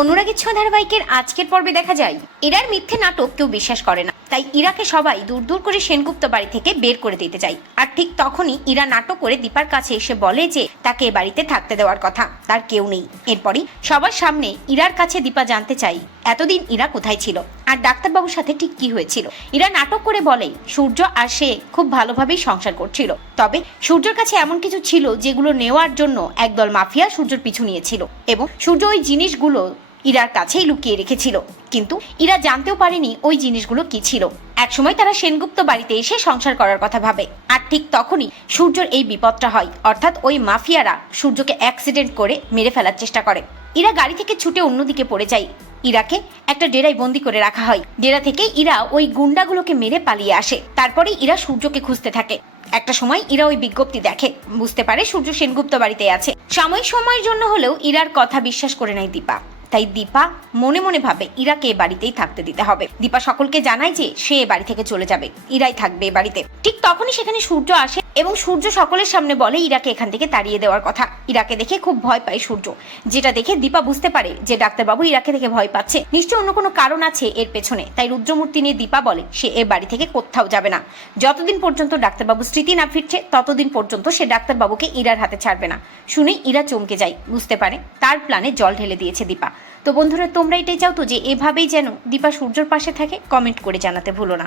অনুরাগের ছোঁধার বাইকের আজকের পর্বে দেখা যায়, ইরার মিথ্যে নাটক কেউ বিশ্বাস করে না। তাই ইরাকে সবাই দূর দূর করে সেনগুপ্ত বাড়ি থেকে বের করে দিতে চায়। আর ঠিক তখনই ইরা নাটক করে দীপার কাছে এসে বলে যে, তাকে বাড়িতে থাকতে দেওয়ার কথা, তার কেউ নেই। এরপরই সবার সামনে ইরার কাছে দীপা জানতে চাই এতদিন ইরা কোথায় ছিল? আর ডাক্তারবাবুর সাথে ঠিক কি হয়েছিল? ইরা নাটক করে বলে, সূর্য আর সে খুব ভালোভাবেই সংসার করছিল। তবে সূর্যর কাছে এমন কিছু ছিল যেগুলো নেওয়ার জন্য একদল মাফিয়া সূর্যর পিছু নিয়েছিল এবং সূর্য ওই জিনিসগুলো ইরার কাছেই লুকিয়ে রেখেছিল। কিন্তু ইরা জানতেও পারেনি ওই জিনিসগুলো কি ছিল। একসময় তারা সেনগুপ্ত বাড়িতে এসে সংসার করার কথা ভাবে। আর ঠিক তখনই সূর্যর এই বিপদটা হয়। অর্থাৎ ওই মাফিয়ারা সূর্যকে অ্যাক্সিডেন্ট করে মেরে ফেলার চেষ্টা করে। ইরা গাড়ি থেকে ছুটে অন্যদিকে পড়ে যায়। ইরাকে একটা ডেরায় বন্দি করে রাখা হয়। ডেরা থেকে ইরা ওই গুন্ডাগুলোকে মেরে পালিয়ে আসে। তারপরে ইরা সূর্যকে খুঁজতে থাকে। একটা সময় ইরা ওই বিজ্ঞপ্তি দেখে। বুঝতে পারে সূর্য সেনগুপ্ত বাড়িতে আছে। সাময়িক সময়ের জন্য হলেও ইরার কথা বিশ্বাস করে নেয় দীপা। তাই দীপা মনে মনে ভাবে ইরাকে এ বাড়িতেই থাকতে দিতে হবে। দীপা সকলকে জানায় যে সে এ বাড়ি থেকে চলে যাবে। ইরাই থাকবে এ বাড়িতে। ঠিক তখনই সেখানে সূর্য আসে এবং সূর্য সকলের সামনে বলে ইরাকে এখান থেকে তাড়িয়ে দেওয়ার কথা। ইরাকে দেখে খুব ভয় পায় সূর্য। যেটা দেখে দীপা বুঝতে পারে যে ডাক্তারবাবু ইরাকে দেখে ভয় পাচ্ছে। নিশ্চয় অন্য কোনো কারণ আছে এর পেছনে। তাই রুদ্রমূর্তি নিয়ে দীপা বলে, সে এ বাড়ি থেকে কোথাও যাবে না। যতদিন পর্যন্ত ডাক্তারবাবু স্মৃতি না ফিরছে, ততদিন পর্যন্ত সে ডাক্তারবাবুকে ইরার হাতে ছাড়বে না। শুনে ইরা চমকে যায়, বুঝতে পারে তার প্ল্যানে জল ঢেলে দিয়েছে দীপা। তো বন্ধুরা, তোমরা এটাই চাও তো যে এভাবেই যেন দীপা সূর্যর পাশে থাকে? কমেন্ট করে জানাতে ভুলো না।